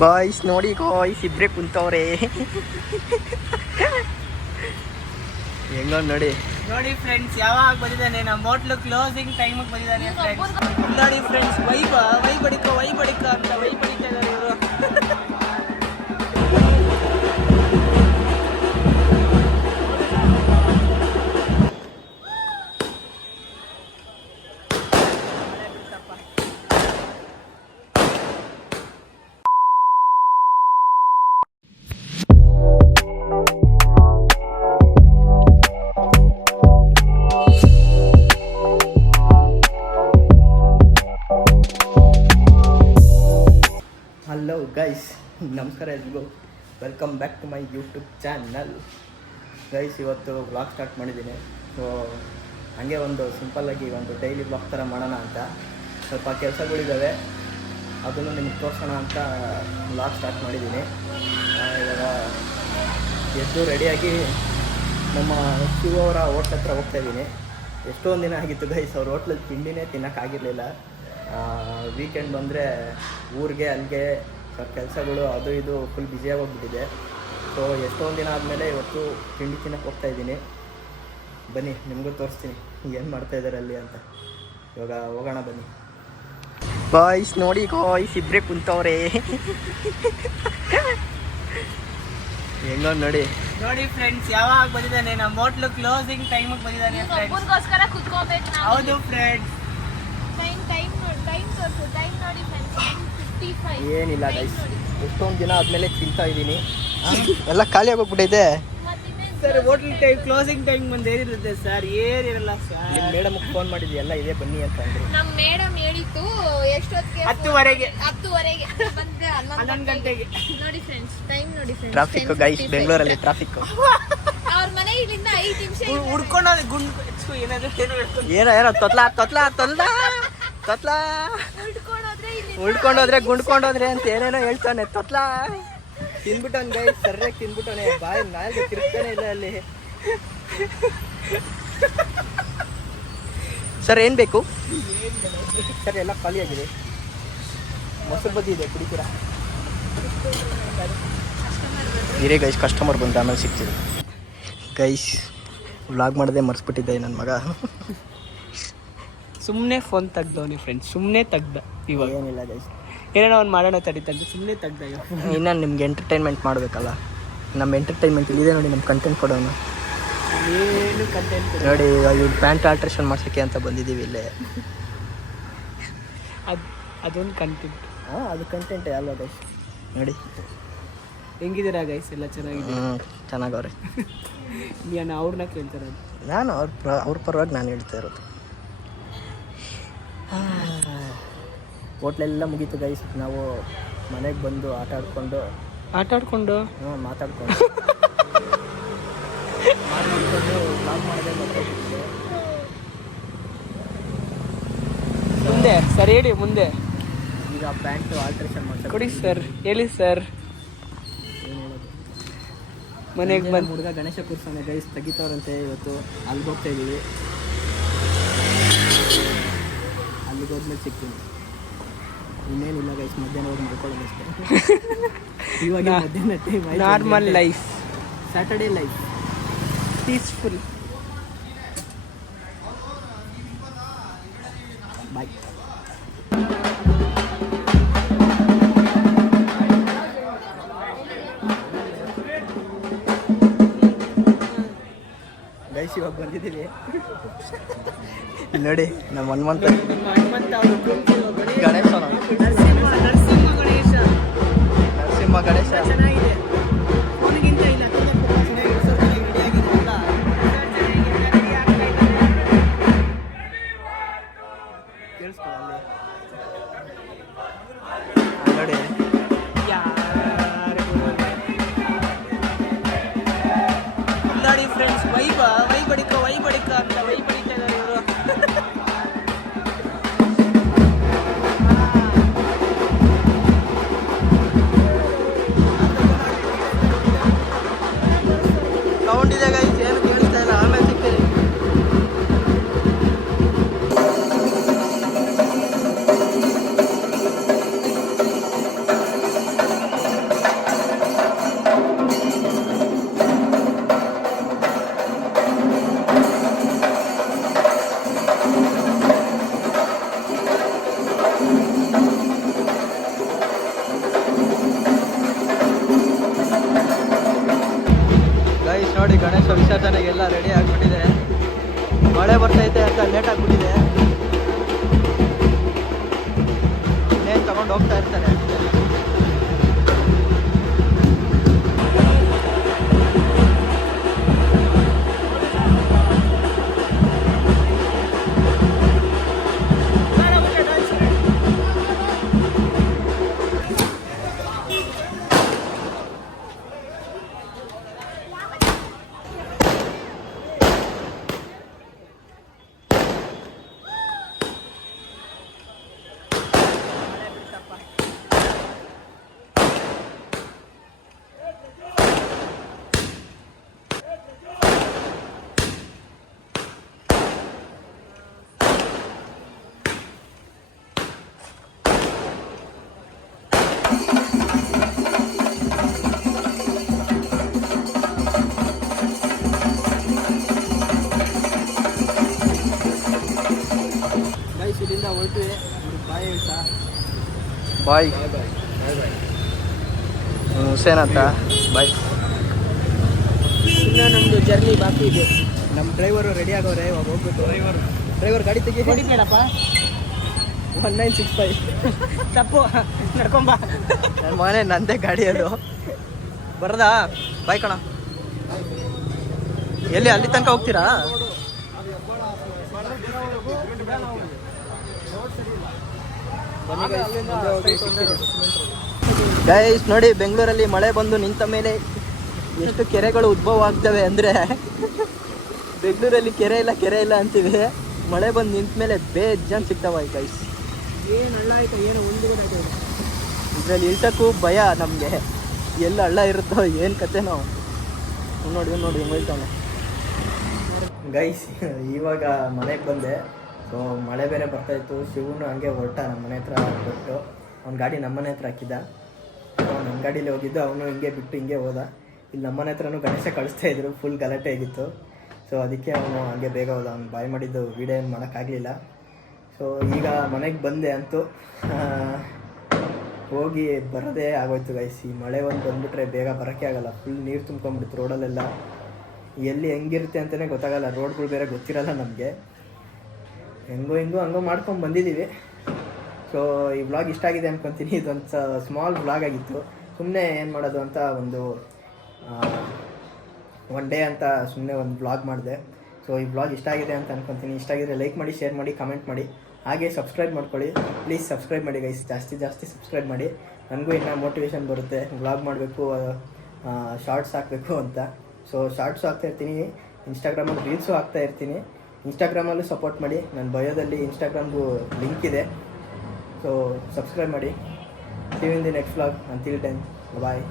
Boys ನೋಡಿ guys ಇಬ್ರೇ ಕುಂತವ್ರೆ. ಹೆಂಗ ನೋಡಿ ನೋಡಿ ಫ್ರೆಂಡ್ಸ್ ಯಾವಾಗ ಬಂದಿದ್ದಾನೆ ನಮ್ಮ ಹೋಟ್ಲು ಕ್ಲೋಸಿಂಗ್ ಟೈಮ್ ಬಂದಿದ್ದಾನೆ ಫ್ರೆಂಡ್ಸ್. ನೋಡಿ ಫ್ರೆಂಡ್ಸ್ ವೈ ಬಡಿಕೋ ಅಂತ ವೈ ಬಡಿತಾ ಇದ್ದಾರೆ ಇವರು. ಹಲೋ ಗೈಸ್, ನಮಸ್ಕಾರ ಎಲ್ರಿಗೂ. Welcome back to my YouTube channel. Guys, ಇವತ್ತು ವ್ಲಾಗ್ ಸ್ಟಾರ್ಟ್ ಮಾಡಿದ್ದೀನಿ. ಸೊ ಹಾಗೆ ಒಂದು ಸಿಂಪಲ್ಲಾಗಿ ಒಂದು ಡೈಲಿ ವ್ಲಾಗ್ ಥರ ಮಾಡೋಣ ಅಂತ. ಸ್ವಲ್ಪ ಕೆಲಸಗಳಿದ್ದಾವೆ, ಅದನ್ನು ನಿಮ್ಗೆ ತೋರಿಸೋಣ ಅಂತ ವ್ಲಾಗ್ ಸ್ಟಾರ್ಟ್ ಮಾಡಿದ್ದೀನಿ. ಇವಾಗ ಎದ್ದು ರೆಡಿಯಾಗಿ ನಮ್ಮ ಶಿವ ಅವರ ಹೋಟ್ಲ್ ಹತ್ರ ಹೋಗ್ತಾಯಿದ್ದೀನಿ. ಎಷ್ಟೊಂದು ದಿನ ಆಗಿತ್ತು ಗೈಸ್, ಅವ್ರ ಹೋಟ್ಲಲ್ಲಿ ತಿಂಡಿನೇ ತಿನ್ನೋಕ್ಕಾಗಿರಲಿಲ್ಲ. ವೀಕೆಂಡ್ ಬಂದರೆ ಊರಿಗೆ ಅಲ್ಲಿಗೆ ಕೆಲಸಗಳು ಅದು ಇದು ಫುಲ್ ಬ್ಯುಸಿಯಾಗಿ ಹೋಗ್ಬಿಟ್ಟಿದೆ. ಸೊ ಎಷ್ಟೊಂದು ದಿನ ಆದಮೇಲೆ ಇವತ್ತು ತಿಂಡಿ ತಿನ್ನಕ್ಕೆ ಹೋಗ್ತಾಯಿದ್ದೀನಿ. ಬನ್ನಿ ನಿಮಗೂ ತೋರಿಸ್ತೀನಿ ಏನು ಮಾಡ್ತಾಯಿದ್ದಾರೆ ಅಲ್ಲಿ ಅಂತ. ಇವಾಗ ಹೋಗೋಣ ಬನ್ನಿ. ಬಾಯ್ಸ್ ನೋಡಿ ಗಾಯ್ಸ್ ಇಬ್ಬರೇ ಕುಂತವ್ರೆ. ಹೆಂಗ ನೋಡಿ ಫ್ರೆಂಡ್ಸ್ ಯಾವಾಗ ಬಂದಿದ್ದಾನೆ ನಮ್ಮ ಹೋಟ್ಲು ಕ್ಲೋಸಿಂಗ್ ಟೈಮ್ ಬಂದಿದ್ದಾನೆ ಫ್ರೆಂಡ್ಸ್. ಹೌದು ಫ್ರೆಂಡ್ಸ್, ಏನಿಲ್ಲ ಗೈಸ್, ಎಷ್ಟೊಂದು ದಿನ ಆದಮೇಲೆ ತಿಂತಾ ಇದ್ದೀನಿ. ಎಲ್ಲ ಖಾಲಿ ಆಗೋಗ್ಬಿಟ್ಟಿದೆ sir. Hotel time closing time ಬಂದು ಏನಿರುತ್ತೆ ಸರ್? ಏನಿರಲ್ಲ ಸರ್. ನಿಮ್ಮ ಮೇಡಮ್ ಫೋನ್ ಮಾಡಿದ್ವಿ ಎಲ್ಲ ಇದೆ ಬನ್ನಿ ಅಂತ ಅಂದ್ರು. ನಮ್ಮ ಮೇಡಮ್ ಹೇಳಿತ್ತು ಎಷ್ಟೊತ್ತಿಗೆ? 10:30ಗೆ 11 ಗಂಟೆಗೆ. ನೋಡಿ ಫ್ರೆಂಡ್ಸ್, ಟೈಮ್ ನೋಡಿ ಫ್ರೆಂಡ್ಸ್. ಟ್ರಾಫಿಕ್ ಗೈಸ್, ಬೆಂಗಳೂರಲ್ಲಿ ಟ್ರಾಫಿಕ್. ಅವ್ರ ಮನೆ ಇಲ್ಲಿಂದ 5 ನಿಮಿಷ ಹುಡ್ಕೊಂಡೋದು ಏನೋ ತೊತ್ಲಾ ಉಳ್ಕೊಂಡೋದ್ರೆ ಗುಂಡ್ಕೊಂಡೋದ್ರೆ ಅಂತ ಏನೇನೋ ಹೇಳ್ತಾನೆ. ತೊತ್ಲಾ ತಿನ್ಬಿಟ್ಟವನ್ ಗೈಸ್, ಸರ್ಯಾಗಿ ತಿನ್ಬಿಟ್ಟವನೆ. ಬಾಯಿ ನಾಲ್ಗೆ ತಿರುಗ್ತಾನೆ ಇಲ್ಲ ಅಲ್ಲಿ. ಸರ್ ಏನು ಬೇಕು ಸರ್? ಎಲ್ಲ ಖಾಲಿಯಾಗಿದೆ. ಮೊಸರು ಬಜ್ಜಿ ಇದೆ, ಕುಡಿತೀರಾ? ಇರೇ ಗೈಸ್, ಕಸ್ಟಮರ್ ಬಂದು ಆಮೇಲೆ ಸಿಗ್ತೀವಿ. ಗೈಸ್, ವ್ಲಾಗ್ ಮಾಡೋದೇ ಮರ್ಸ್ಬಿಟ್ಟಿದ್ದೆ ನನ್ನ ಮಗ. ಸುಮ್ಮನೆ ಫೋನ್ ತೆಗ್ದವನಿ ಫ್ರೆಂಡ್ಸ್, ಸುಮ್ಮನೆ ತೆಗ್ದ. ಇವಾಗ ಏನಿಲ್ಲ ಗೈಸ್, ಏನೋ ಒಂದು ಮಾಡೋಣ ತಡೀತಂತೆ ಸುಮ್ಮನೆ ತೆಗ್ದ. ಇನ್ನು ನಿಮ್ಗೆ ಎಂಟರ್ಟೈನ್ಮೆಂಟ್ ಮಾಡಬೇಕಲ್ಲ. ನಮ್ಮ ಎಂಟರ್ಟೈನ್ಮೆಂಟ್ ಇಲ್ಲಿದೆ ನೋಡಿ, ನಮ್ಮ ಕಂಟೆಂಟ್ ಕೊಡೋಣ. ಏನು ಕಂಟೆಂಟ್ ನೋಡಿ, ಇವ್ರು ಪ್ಯಾಂಟ್ ಆಲ್ಟ್ರೇಷನ್ ಮಾಡ್ಸೋಕ್ಕೆ ಅಂತ ಬಂದಿದ್ದೀವಿ ಇಲ್ಲೇ. ಅದೊಂದು ಕಂಟೆಂಟ್. ಅದು ಕಂಟೆಂಟೇ ಅಲ್ವಾ ಗೈಸ್? ನೋಡಿ ಹೆಂಗಿದ್ದೀರಾ ಗೈಸ್? ಎಲ್ಲ ಚೆನ್ನಾಗಿದೆ. ಚೆನ್ನಾಗವ್ರೆ. ನಾನು ಅವ್ರನ್ನ ಕೇಳ್ತಾರೆ, ನಾನು ಅವ್ರ ಪರವಾಗಿ ನಾನು ಹೇಳ್ತಾ ಇರೋದು. ಹೋಟ್ಲೆಲ್ಲ ಮುಗೀತು ಗೈಸ್. ನಾವು ಮನೆಗೆ ಬಂದು ಆಟ ಆಡ್ಕೊಂಡು ಮಾತಾಡ್ಕೊಂಡು ವ್ಲಾಗ್ ಮಾಡೋದೇ ಮರ್ತೋಗ್ಬಿಟ್ಟಿದೆ. ಮುಂದೆ ಸರ್ ಹೇಳಿ. ಮುಂದೆ ಈಗ ಪ್ಯಾಂಟು ಆಲ್ಟ್ರೇಷನ್ ಮಾಡ್ತಾರೆ. ಕೊಡಿ ಸರ್, ಹೇಳಿ ಸರ್. ಮನೆಗೆ ಬಂದು ಹುಡುಗ ಗಣೇಶ ಕೂರ್ಸೋಣ ಗೈಸ್, ತೆಗಿತವ್ರಂತೆ ಇವತ್ತು. ಅಲ್ಲಿಗೆ ಹೋಗ್ತಾ ಇದ್ದೀವಿ. ಅಲ್ಲಿಗೆ ಹೋದ್ಮೇಲೆ ಸಿಗ್ತೀನಿ. ಇನ್ನೇನಿಲ್ಲ ಗೈಸ್, ಮಧ್ಯಾಹ್ನ ಹೋಗಿ ಮಾಡ್ಕೊಳ್ಳೋದು ಅಷ್ಟೇ. ಇವಾಗ ಮಧ್ಯಾಹ್ನ time, normal life, Saturday life, peaceful. Bye. Guys, ಇವಾಗ ಬಂದಿದ್ದೀವಿ ನೋಡಿ. ನಮ್ಮ ಹನುಮಂತ ಗಣೇಶ, ನರಸಿಂಹ ಗಣೇಶ ಚೆನ್ನಾಗಿದೆ. ಅವನಿಗಿಂತ ಇಲ್ಲ ನೋಡಿ. ನೋಡಿ ಫ್ರೆಂಡ್ಸ್, ವೈ ಬಡಿಕೋ ಅಂತ ವೈ ಬಡಿತಾ ಇದ್ದಾರೆ ಇವರು. ನೋಡಿ ಗಣೇಶ ವಿಸರ್ಜನೆಗೆಲ್ಲ ರೆಡಿ ಆಗಿಬಿಟ್ಟಿದೆ. ಮಳೆ ಬರ್ತೈತೆ ಅಂತ ಲೇಟ್ ಆಗಿಬಿಟ್ಟಿದೆ. ಇನ್ನೇನು ತಗೊಂಡು ಹೋಗ್ತಾ ಇರ್ತಾರೆ ಅಷ್ಟೇ. ಇಲ್ಲಿಂದ ಹೊರಟಿವಿ. ಬಾಯ್ ಹೇಳ್ತಾ ಬಾಯ್ ಹುಸೇನ್ ಅಂತ ಬಾಯ್. ಇನ್ನು ನಮ್ಮದು ಜರ್ನಿ ಬಾಕಿ ಇದೆ. ನಮ್ಮ ಡ್ರೈವರು ರೆಡಿ ಆಗೋರೆ, ಇವಾಗ ಹೋಗ್ಬೇಕು. ಡ್ರೈವರ್ ಗಾಡಿ ತೆಗಿ. ಹೊಡಿಬೇಡಪ್ಪ. 1965 ತಪ್ಪು, ನಡ್ಕೊಂಬ. ನನ್ನ ಮನೆ ನಂದೇ ಗಾಡಿ ಅದು. ಬರದಾ ಬಾಯ್ ಕಣ. ಎಲ್ಲಿ ಅಲ್ಲಿ ತನಕ ಹೋಗ್ತೀರಾ? ಗೈಸ್ ನೋಡಿ, ಬೆಂಗಳೂರಲ್ಲಿ ಮಳೆ ಬಂದು ನಿಂತ ಮೇಲೆ ಎಷ್ಟು ಕೆರೆಗಳು ಉದ್ಭವ ಆಗ್ತವೆ ಅಂದರೆ, ಬೆಂಗಳೂರಲ್ಲಿ ಕೆರೆ ಇಲ್ಲ ಅಂತೀವಿ. ಮಳೆ ಬಂದು ನಿಂತ ಮೇಲೆ ಬೇಜಾನ್ ಸಿಗ್ತಾವ ಗೈಸ್. ಏನು ಹಳ್ಳ ಆಯ್ತು, ಏನು ಒಂದು ಆಯ್ತು. ಇದರಲ್ಲಿ ಇಳ್ಸಕ್ಕೂ ಭಯ ನಮಗೆ, ಎಲ್ಲ ಹಳ್ಳ ಇರುತ್ತೋ ಏನು ಕತೆನೋ. ನೋಡಿ ಹೇಳ್ತಾನೆ ಗೈಸ್. ಇವಾಗ ಮನೆಗೆ ಬಂದೆ. ಸೊ ಮಳೆ ಬೇರೆ ಬರ್ತಾಯಿತ್ತು. ಶಿವನು ಹಂಗೆ ಹೊರಟ ನಮ್ಮ ಮನೆ ಹತ್ರ ಬಿಟ್ಟು. ಅವ್ನ ಗಾಡಿ ನಮ್ಮ ಮನೆ ಹತ್ರ ಹಾಕಿದ್ದ. ನನ್ನ ಗಾಡೀಲಿ ಹೋಗಿದ್ದು, ಅವನು ಹಿಂಗೆ ಬಿಟ್ಟು ಹಿಂಗೆ ಹೋದ. ಇಲ್ಲಿ ನಮ್ಮ ಮನೆ ಹತ್ರನೂ ಗಣೇಶ ಕಳಿಸ್ತಾಯಿದ್ರು. ಫುಲ್ ಗಲಾಟೆ ಆಗಿತ್ತು. ಸೊ ಅದಕ್ಕೆ ಅವನು ಹಂಗೆ ಬೇಗ ಹೋದ. ಅವ್ನು ಬಾಯ್ ಮಾಡಿದ್ದು ವೀಡಿಯೋ ಏನು ಮಾಡೋಕ್ಕಾಗಲಿಲ್ಲ. ಸೊ ಈಗ ಮನೆಗೆ ಬಂದೆ ಅಂತೂ. ಹೋಗಿ ಬರೋದೇ ಆಗೋಯ್ತು ಗೈಸ್. ಈ ಮಳೆ ಒಂದು ಬಂದುಬಿಟ್ರೆ ಬೇಗ ಬರೋಕ್ಕೆ ಆಗಲ್ಲ. ಫುಲ್ ನೀರು ತುಂಬ್ಕೊಂಡ್ಬಿಡ್ತು ರೋಡಲ್ಲೆಲ್ಲ. ಎಲ್ಲಿ ಹೆಂಗಿರುತ್ತೆ ಅಂತಲೇ ಗೊತ್ತಾಗಲ್ಲ. ರೋಡ್ಗಳು ಬೇರೆ ಗೊತ್ತಿರಲ್ಲ ನಮಗೆ. ಹಂಗೋ ಮಾಡ್ಕೊಂಡು ಬಂದಿದ್ದೀವಿ. ಸೊ ಈ ವ್ಲಾಗ್ ಇಷ್ಟ ಆಗಿದೆ ಅಂದ್ಕೊತೀನಿ. ಇದೊಂದು ಸ್ಮಾಲ್ ವ್ಲಾಗ್ ಆಗಿತ್ತು. ಸುಮ್ಮನೆ ಏನು ಮಾಡೋದು ಅಂತ ಒಂದು ಒನ್ ಡೇ ಅಂತ ಸುಮ್ಮನೆ ಒಂದು ವ್ಲಾಗ್ ಮಾಡಿದೆ. ಸೊ ಈ ವ್ಲಾಗ್ ಇಷ್ಟ ಆಗಿದೆ ಅಂತ ಅಂದ್ಕೊತೀನಿ. ಇಷ್ಟ ಆಗಿದ್ರೆ ಲೈಕ್ ಮಾಡಿ, ಶೇರ್ ಮಾಡಿ, ಕಮೆಂಟ್ ಮಾಡಿ. ಹಾಗೆ ಸಬ್ಸ್ಕ್ರೈಬ್ ಮಾಡ್ಕೊಳ್ಳಿ ಪ್ಲೀಸ್. ಸಬ್ಸ್ಕ್ರೈಬ್ ಮಾಡಿ ಗೈಸ್, ಜಾಸ್ತಿ ಸಬ್ಸ್ಕ್ರೈಬ್ ಮಾಡಿ. ನನಗೂ ಇನ್ನೂ ಮೋಟಿವೇಶನ್ ಬರುತ್ತೆ ವ್ಲಾಗ್ ಮಾಡಬೇಕು, ಶಾರ್ಟ್ಸ್ ಹಾಕಬೇಕು ಅಂತ. ಸೊ ಶಾರ್ಟ್ಸು ಹಾಕ್ತಾಯಿರ್ತೀನಿ, ಇನ್ಸ್ಟಾಗ್ರಾಮಲ್ಲಿ ರೀಲ್ಸು ಹಾಕ್ತಾಯಿರ್ತೀನಿ. ಇನ್ಸ್ಟಾಗ್ರಾಮಲ್ಲೂ ಸಪೋರ್ಟ್ ಮಾಡಿ. ನನ್ನ ಬಯೋದಲ್ಲಿ ಇನ್ಸ್ಟಾಗ್ರಾಮ್ದು ಲಿಂಕ್ ಇದೆ. ಸೊ ಸಬ್ಸ್ಕ್ರೈಬ್ ಮಾಡಿ. See you in the next vlog. Until then, bye.